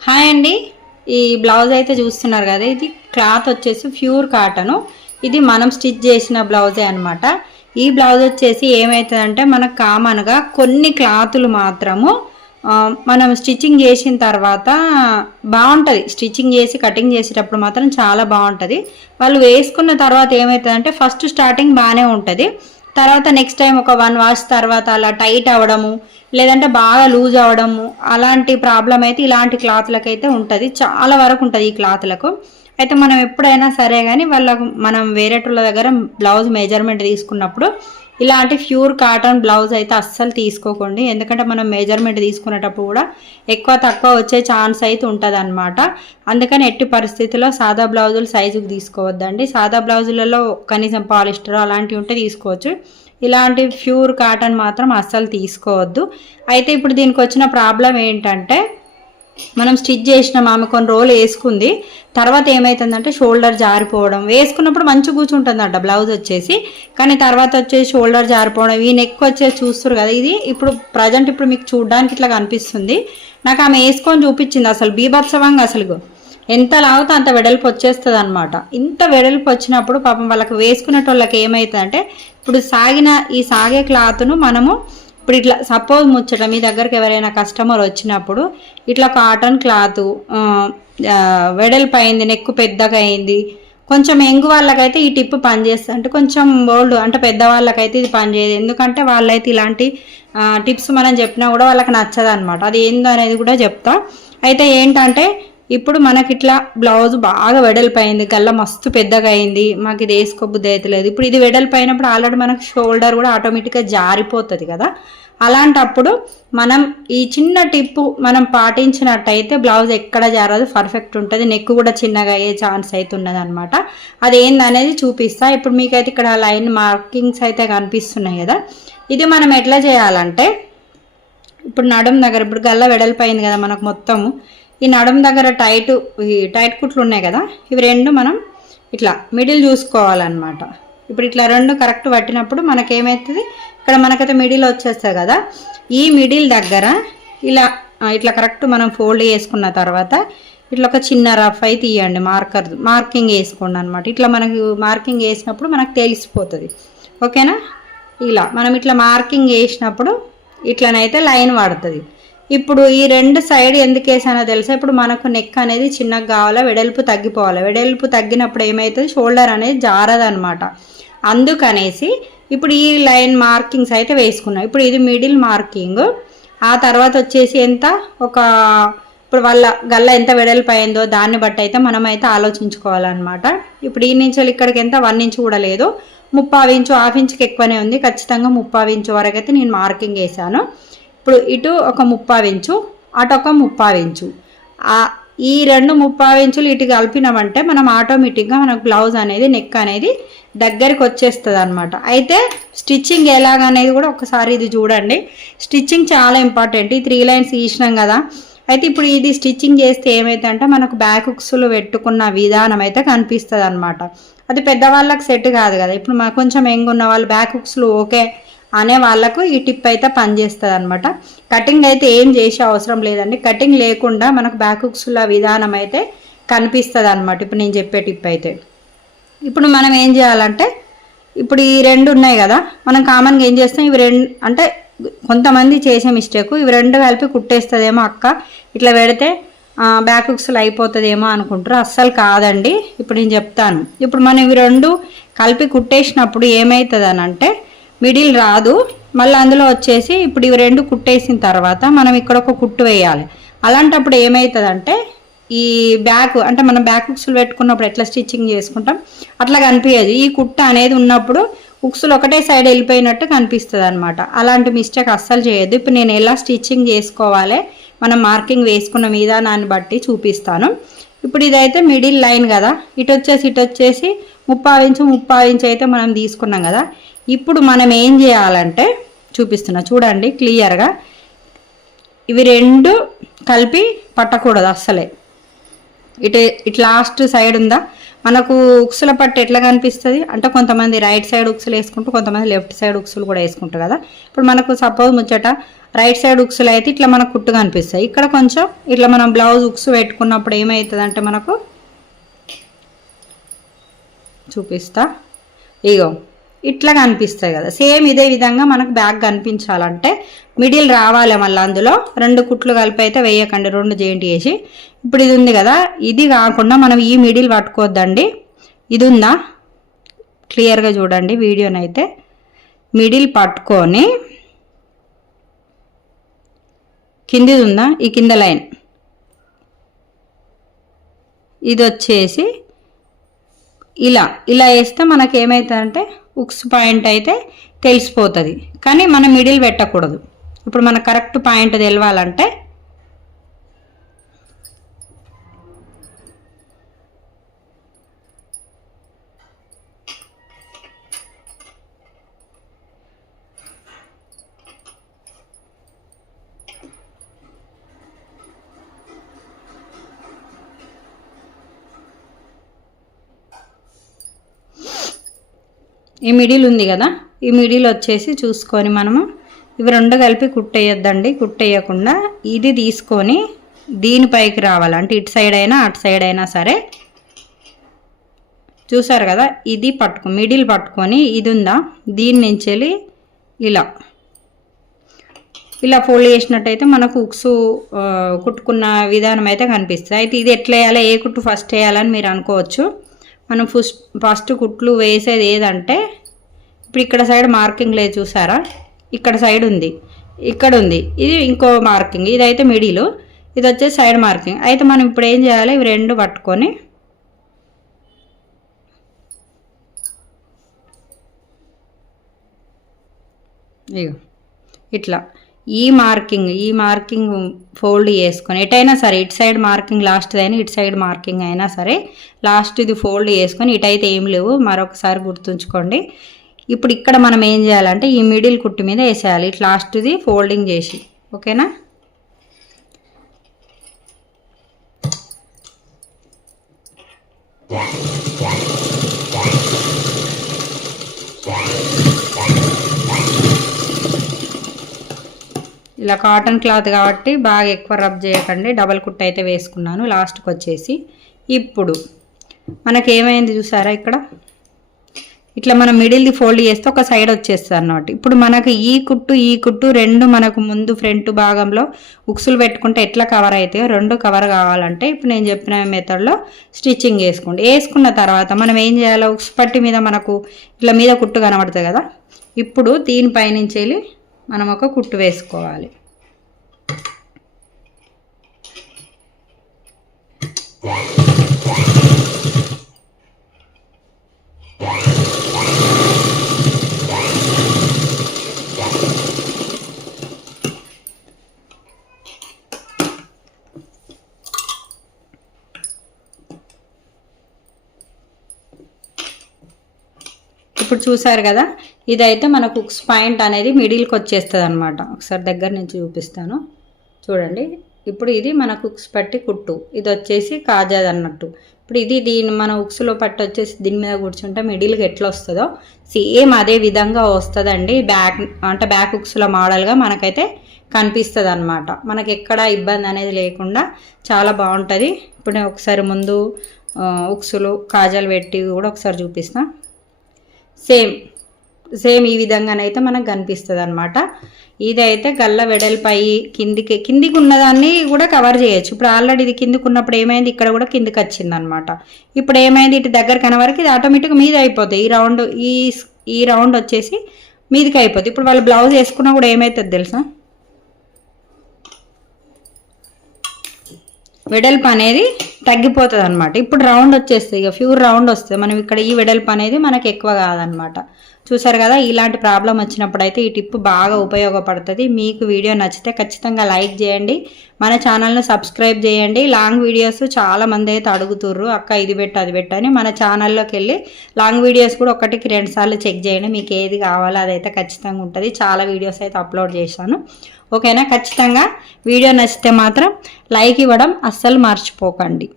Hi అండి. ఈ blouse అయితే చూస్తున్నారు కదా ఇది క్లాత్ వచ్చేసి ప్యూర్ కాటను. ఇది మనం స్టిచ్ చేసిన బ్లౌజే అనమాట ఈ బ్లౌజ్ వచ్చేసి ఏమవుతుందంటే మనకు కామన్గా కొన్ని క్లాతులు మాత్రము మనం స్టిచ్చింగ్ చేసిన తర్వాత బాగుంటుంది. స్టిచ్చింగ్ చేసి కటింగ్ చేసేటప్పుడు మాత్రం చాలా బాగుంటుంది. వాళ్ళు వేసుకున్న తర్వాత ఏమవుతుందంటే ఫస్ట్ స్టార్టింగ్ బాగానే ఉంటుంది. తర్వాత నెక్స్ట్ టైం ఒక వన్ వాష్ తర్వాత అలా టైట్ అవ్వడము లేదంటే బాగా లూజ్ అవ్వడము అలాంటి ప్రాబ్లం అయితే ఇలాంటి క్లాత్లకు అయితే ఉంటుంది. చాలా వరకు ఉంటుంది ఈ క్లాత్లకు. అయితే మనం ఎప్పుడైనా సరే కానీ వాళ్ళకు మనం వేరేటోళ్ళ దగ్గర బ్లౌజ్ మెజర్మెంట్ తీసుకున్నప్పుడు ఇలాంటి ప్యూర్ కాటన్ బ్లౌజ్ అయితే అస్సలు తీసుకోకండి. ఎందుకంటే మనం మెజర్మెంట్ తీసుకునేటప్పుడు కూడా ఎక్కువ తక్కువ వచ్చే ఛాన్స్ అయితే ఉంటుంది అనమాట అందుకని ఎట్టి పరిస్థితుల్లో సాదా బ్లౌజులు సైజుకి తీసుకోవద్దండి. సాదా బ్లౌజులలో కనీసం పాలిస్టర్ అలాంటివి ఉంటే తీసుకోవచ్చు. ఇలాంటి ప్యూర్ కాటన్ మాత్రం అస్సలు తీసుకోవద్దు. అయితే ఇప్పుడు దీనికి వచ్చిన ప్రాబ్లం ఏంటంటే మనం స్టిచ్ చేసినాం ఆమె కొన్ని రోజులు వేసుకుంది. తర్వాత ఏమవుతుందంటే షోల్డర్ జారిపోవడం. వేసుకున్నప్పుడు మంచి కూర్చుంటుందంట బ్లౌజ్ వచ్చేసి. కానీ తర్వాత వచ్చేసి షోల్డర్ జారిపోవడం. ఈ నెక్ వచ్చేసి చూస్తారు కదా ఇది ఇప్పుడు ప్రజెంట్ ఇప్పుడు మీకు చూడడానికి ఇట్లా కనిపిస్తుంది. నాకు ఆమె వేసుకొని చూపించింది అసలు బీభత్సవంగా అసలు. ఎంత లాగుతా అంత వెడల్పు వచ్చేస్తుంది అనమాట ఇంత వెడల్పు వచ్చినప్పుడు పాపం వాళ్ళకి వేసుకునేటోళ్ళకి ఏమవుతుందంటే ఇప్పుడు సాగిన ఈ సాగే క్లాత్ను మనము ఇప్పుడు ఇట్లా సపోజ్ ముచ్చట మీ దగ్గరికి ఎవరైనా కస్టమర్ వచ్చినప్పుడు ఇట్లా కాటన్ క్లాత్ వెడల్పు అయింది నెక్కు పెద్దగా అయింది కొంచెం ఎంగు వాళ్ళకైతే ఈ టిప్ పనిచేస్తుంది. అంటే కొంచెం ఓల్డ్ అంటే పెద్దవాళ్ళకైతే ఇది పనిచేయదు. ఎందుకంటే వాళ్ళైతే ఇలాంటి టిప్స్ మనం చెప్పినా కూడా వాళ్ళకి నచ్చదు అనమాట అది ఏందో అనేది కూడా చెప్తా. అయితే ఏంటంటే ఇప్పుడు మనకి ఇట్లా బ్లౌజ్ బాగా వెడల్పోయింది గల్ల మస్తు పెద్దగా అయింది మాకు ఇది వేసుకోబుద్ధి అవుతలేదు ఇప్పుడు ఇది వెడల్పోయినప్పుడు ఆల్రెడీ మనకు షోల్డర్ కూడా ఆటోమేటిక్గా జారిపోతుంది కదా. అలాంటప్పుడు మనం ఈ చిన్న టిప్పు మనం పాటించినట్టయితే బ్లౌజ్ ఎక్కడ జారదు పర్ఫెక్ట్ ఉంటుంది. నెక్ కూడా చిన్నగా అయ్యే ఛాన్స్ అయితే ఉన్నది అనమాట అది ఏందనేది చూపిస్తా. ఇప్పుడు మీకైతే ఇక్కడ లైన్ మార్కింగ్స్ అయితే కనిపిస్తున్నాయి కదా. ఇది మనం ఎట్లా చేయాలంటే ఇప్పుడు నడుం దగ్గర ఇప్పుడు గల్ల వెడల్పోయింది కదా మనకు మొత్తము. ఈ నడుము దగ్గర టైట్ ఈ టైట్ కుట్లు ఉన్నాయి కదా ఇవి రెండు మనం ఇట్లా మిడిల్ చూసుకోవాలన్నమాట. ఇప్పుడు ఇట్లా రెండు కరెక్ట్ పట్టినప్పుడు మనకేమవుతుంది ఇక్కడ మనకైతే మిడిల్ వచ్చేస్తుంది కదా. ఈ మిడిల్ దగ్గర ఇలా ఇట్లా కరెక్ట్ మనం ఫోల్డ్ చేసుకున్న తర్వాత ఇట్లా ఒక చిన్న రఫ్ అయితే తీయండి మార్కర్ మార్కింగ్ వేసుకోండి అనమాట ఇట్లా మనకు మార్కింగ్ వేసినప్పుడు మనకు తెలిసిపోతుంది. ఓకేనా? ఇలా మనం ఇట్లా మార్కింగ్ వేసినప్పుడు ఇట్లనైతే లైన్ పడుతుంది ఇప్పుడు ఈ రెండు సైడ్ ఎందుకు వేసానో తెలుసా? ఇప్పుడు మనకు నెక్ అనేది చిన్నగా కావాలా వెడల్పు తగ్గిపోవాలి? వెడల్పు తగ్గినప్పుడు ఏమవుతుంది షోల్డర్ అనేది జారదనమాట అందుకనేసి ఇప్పుడు ఈ లైన్ మార్కింగ్స్ అయితే వేసుకున్నాం. ఇప్పుడు ఇది మిడిల్ మార్కింగ్. ఆ తర్వాత వచ్చేసి ఎంత? ఒక ఇప్పుడు వాళ్ళ గల్ల ఎంత వెడల్పు అయిందో దాన్ని బట్టి అయితే మనం అయితే ఆలోచించుకోవాలన్నమాట. ఇప్పుడు ఈ నుంచి ఇక్కడికి ఎంత? వన్ ఇంచ్ కూడా లేదు. ముప్పావు ఇంచు హాఫ్ ఇంచుకి ఎక్కువనే ఉంది. ఖచ్చితంగా ముప్పావు ఇంచు వరకు అయితే నేను మార్కింగ్ వేసాను. ఇప్పుడు ఇటు ఒక ముప్పావించు అటు ఒక ముప్పావించు ఈ రెండు ముప్పావించులు ఇటు కలిపినామంటే మనం ఆటోమేటిక్గా మనకు బ్లౌజ్ అనేది నెక్ అనేది దగ్గరికి వచ్చేస్తుంది అనమాట అయితే స్టిచ్చింగ్ ఎలాగనేది కూడా ఒకసారి ఇది చూడండి. స్టిచ్చింగ్ చాలా ఇంపార్టెంట్ ఈ త్రీ లైన్స్ గీసినాం కదా. అయితే ఇప్పుడు ఇది స్టిచ్చింగ్ చేస్తే ఏమైతే మనకు బ్యాక్ పెట్టుకున్న విధానం అయితే కనిపిస్తుంది అనమాట అది పెద్దవాళ్ళకి సెట్ కాదు కదా. ఇప్పుడు మా కొంచెం ఎంగున్న వాళ్ళు బ్యాక్ హుక్స్లు ఓకే అనే వాళ్ళకు ఈ టిప్ అయితే పనిచేస్తుంది అనమాట కటింగ్ అయితే ఏం చేసే అవసరం లేదండి. కటింగ్ లేకుండా మనకు బ్యాకుక్స్ల విధానం అయితే కనిపిస్తుంది అనమాట ఇప్పుడు నేను చెప్పే టిప్ అయితే. ఇప్పుడు మనం ఏం చేయాలంటే ఇప్పుడు ఈ రెండు ఉన్నాయి కదా మనం కామన్గా ఏం చేస్తాం? ఇవి రెండు అంటే కొంతమంది చేసే మిస్టేక్ ఇవి రెండు కలిపి కుట్టేస్తుందేమో అక్క. ఇట్లా పెడితే బ్యాక్ హుక్స్లు అయిపోతుందేమో అనుకుంటారు. అస్సలు కాదండి. ఇప్పుడు నేను చెప్తాను. ఇప్పుడు మనం ఇవి రెండు కలిపి కుట్టేసినప్పుడు ఏమవుతుంది అని అంటే మిడిల్ రాదు. మళ్ళీ అందులో వచ్చేసి ఇప్పుడు ఇవి రెండు కుట్టేసిన తర్వాత మనం ఇక్కడ ఒక కుట్టు వేయాలి. అలాంటప్పుడు ఏమవుతుందంటే ఈ బ్యాక్ అంటే మనం బ్యాక్ ఉక్సులు పెట్టుకున్నప్పుడు ఎట్లా స్టిచ్చింగ్ చేసుకుంటాం? అట్లా కనిపించదు ఈ కుట్ట అనేది ఉన్నప్పుడు ఉక్సులు ఒకటే సైడ్ వెళ్ళిపోయినట్టు కనిపిస్తుంది అనమాట అలాంటి మిస్టేక్ అస్సలు చేయొద్దు. ఇప్పుడు నేను ఎలా స్టిచ్చింగ్ చేసుకోవాలి? మనం మార్కింగ్ వేసుకున్న విధానాన్ని బట్టి చూపిస్తాను. ఇప్పుడు ఇదైతే మిడిల్ లైన్ కదా. ఇటు వచ్చేసి ఇటు వచ్చేసి ముప్పై ఇంచు ముప్పై ఇంచు అయితే మనం తీసుకున్నాం కదా. ఇప్పుడు మనం ఏం చేయాలంటే చూపిస్తున్నా చూడండి క్లియర్గా ఇవి రెండు కలిపి పట్టకూడదు అస్సలే. ఇటు ఇటు లాస్ట్ సైడ్ ఉందా? మనకు ఉక్సుల పట్టు ఎట్లా కనిపిస్తుంది? అంటే కొంతమంది రైట్ సైడ్ ఉక్సులు వేసుకుంటూ కొంతమంది లెఫ్ట్ సైడ్ ఉక్సులు కూడా వేసుకుంటారు కదా. ఇప్పుడు మనకు సపోజ్ ముచ్చట రైట్ సైడ్ ఉక్సులు అయితే ఇట్లా మనకు కుట్టు కనిపిస్తాయి. ఇక్కడ కొంచెం ఇట్లా మనం బ్లౌజ్ ఉక్స్ పెట్టుకున్నప్పుడు ఏమవుతుంది అంటే మనకు చూపిస్తా. ఇగో ఇట్లా కనిపిస్తాయి కదా. సేమ్ ఇదే విధంగా మనకు బ్యాగ్ కనిపించాలంటే మిడిల్ రావాలి మళ్ళీ అందులో. రెండు కుట్లు కలిపి అయితే వేయకండి రెండు జేంటి వేసి ఇప్పుడు ఇది ఉంది కదా ఇది కాకుండా మనం ఈ మిడిల్ పట్టుకోవద్దండి. ఇది ఉందా? క్లియర్గా చూడండి వీడియోనైతే. మిడిల్ పట్టుకొని కిందిది ఉందా? ఈ కింద లైన్. ఇది వచ్చేసి ఇలా ఇలా వేస్తే మనకి ఏమవుతుందంటే ఉక్స్ పాయింట్ అయితే తెలిసిపోతుంది. కానీ మనం మిడిల్ పెట్టకూడదు. ఇప్పుడు మన కరెక్ట్ పాయింట్ తెలవాలంటే ఈ మిడిల్ ఉంది కదా? ఈ మిడిల్ వచ్చేసి చూసుకొని మనము ఇవి రెండు కలిపి కుట్టేయొద్దండి. కుట్టేయకుండా ఇది తీసుకొని దీనిపైకి రావాలి. అంటే ఇటు సైడ్ అయినా అటు సైడ్ అయినా సరే. చూసారు కదా? ఇది పట్టుకో మిడిల్ పట్టుకొని ఇది ఉందా? దీని నుంచి వెళ్ళి ఇలా. ఇలా ఫోల్డ్ చేసినట్టయితే మనకు ఉక్సు కుట్టుకున్న విధానం అయితే కనిపిస్తుంది. అయితే ఇది ఎట్లా వేయాలి? ఏ కుట్టు ఫస్ట్ వేయాలని మీరు అనుకోవచ్చు. మనం ఫస్ట్ ఫస్ట్ కుట్లు వేసేది ఏదంటే ఇప్పుడు ఇక్కడ సైడ్ మార్కింగ్ లేదు చూసారా? ఇక్కడ సైడ్ ఉంది. ఇక్కడ ఉంది. ఇది ఇంకో మార్కింగ్. ఇదైతే మిడిల్. ఇది వచ్చేసి సైడ్ మార్కింగ్. అయితే మనం ఇప్పుడు ఏం చేయాలి? ఇవి రెండు పట్టుకొని ఇట్లా. ఈ మార్కింగ్ ఈ మార్కింగ్ ఫోల్డ్ చేసుకొని ఎటైనా సరే ఇటు సైడ్ మార్కింగ్ లాస్ట్ అయినా ఇటు సైడ్ మార్కింగ్ అయినా సరే లాస్ట్ ఇది ఫోల్డ్ చేసుకొని ఇటైతే ఏం లేవు. మరొకసారి గుర్తుంచుకోండి. ఇప్పుడు ఇక్కడ మనం ఏం చేయాలంటే ఈ మిడిల్ కుట్టు మీద వేసేయాలి. ఇటు లాస్ట్ది ఫోల్డింగ్ చేసి. ఓకేనా? ఇలా కాటన్ క్లాత్ కాబట్టి బాగా ఎక్కువ రబ్ చేయకండి. డబల్ కుట్ అయితే వేసుకున్నాను. లాస్ట్కి వచ్చేసి ఇప్పుడు మనకి ఏమైంది చూసారా ఇక్కడ? ఇట్లా మనం మిడిల్ది ఫోల్డ్ చేస్తే ఒక సైడ్ వచ్చేస్తుంది అన్నమాట. ఇప్పుడు మనకు ఈ కుట్టు ఈ కుట్టు రెండు మనకు ముందు ఫ్రంట్ భాగంలో ఉక్సులు పెట్టుకుంటే ఎట్లా కవర్ అవుతాయో రెండు కవర్ కావాలంటే ఇప్పుడు నేను చెప్పిన మెథడ్లో స్టిచ్చింగ్ వేసుకోండి. వేసుకున్న తర్వాత మనం ఏం చేయాలో? ఉక్స్ పట్టి మీద మనకు ఇట్లా మీద కుట్టు కనబడుతుంది కదా? ఇప్పుడు దీనిపైనుంచి వెళ్ళి మనం ఒక కుట్టు వేసుకోవాలి. ఇప్పుడు చూసారు కదా ఇదైతే మనకు పాయింట్ అనేది మిడిల్కి వచ్చేస్తుంది అనమాట ఒకసారి దగ్గర నుంచి చూపిస్తాను. చూడండి. ఇప్పుడు ఇది మన కుక్స్ పట్టి కుట్టు. ఇది వచ్చేసి కాజాది అన్నట్టు. ఇప్పుడు ఇది దీని మన ఉక్స్లో పట్టి వచ్చేసి దీని మీద కూర్చుంటే మిడిల్కి ఎట్లా వస్తుందో సేమ్ అదే విధంగా వస్తుందండి. బ్యాక్ అంటే బ్యాక్ ఉక్స్లో మోడల్గా మనకైతే కనిపిస్తుంది అనమాట మనకి ఎక్కడ ఇబ్బంది అనేది లేకుండా చాలా బాగుంటుంది. ఇప్పుడు నేను ఒకసారి ముందు ఉక్సులు కాజాలు పెట్టి కూడా ఒకసారి చూపిస్తాను సేమ్ సేమ్ ఈ విధంగానైతే మనకు కనిపిస్తుంది అనమాట ఇదైతే గల్ల వెడల్పై కిందికి కిందికి ఉన్నదాన్ని కూడా కవర్ చేయొచ్చు. ఇప్పుడు ఆల్రెడీ ఇది కిందికి ఉన్నప్పుడు ఏమైంది? ఇక్కడ కూడా కిందికి వచ్చింది అనమాట ఇప్పుడు ఏమైంది? ఇటు దగ్గర కనవరకు ఇది ఆటోమేటిక్గా మీద అయిపోతుంది ఈ రౌండ్ ఈ ఈ రౌండ్ వచ్చేసి మీదికి అయిపోతుంది ఇప్పుడు వాళ్ళు బ్లౌజ్ వేసుకున్నా కూడా ఏమవుతుంది తెలుసా? వెడల్పు అనేది తగ్గిపోతుంది అనమాట ఇప్పుడు రౌండ్ వచ్చేస్తుంది ఇక ప్యూర్ రౌండ్ వస్తుంది మనం ఇక్కడ ఈ వెడల్పు అనేది మనకు ఎక్కువ కాదనమాట చూసారు కదా ఇలాంటి ప్రాబ్లం వచ్చినప్పుడు అయితే ఈ టిప్ బాగా ఉపయోగపడుతుంది. మీకు వీడియో నచ్చితే ఖచ్చితంగా లైక్ చేయండి. మన ఛానల్ను సబ్స్క్రైబ్ చేయండి. లాంగ్ వీడియోస్ చాలామంది అయితే అడుగుతుర్రు అక్క ఇది పెట్టు అది పెట్టు అని. మన ఛానల్లోకి వెళ్ళి లాంగ్ వీడియోస్ కూడా ఒకటికి రెండు సార్లు చెక్ చేయండి. మీకు ఏది కావాలో అదైతే ఖచ్చితంగా ఉంటుంది. చాలా వీడియోస్ అయితే అప్లోడ్ చేశాను. ఓకేనా? ఖచ్చితంగా వీడియో నచ్చితే మాత్రం లైక్ ఇవ్వడం అస్సలు మర్చిపోకండి.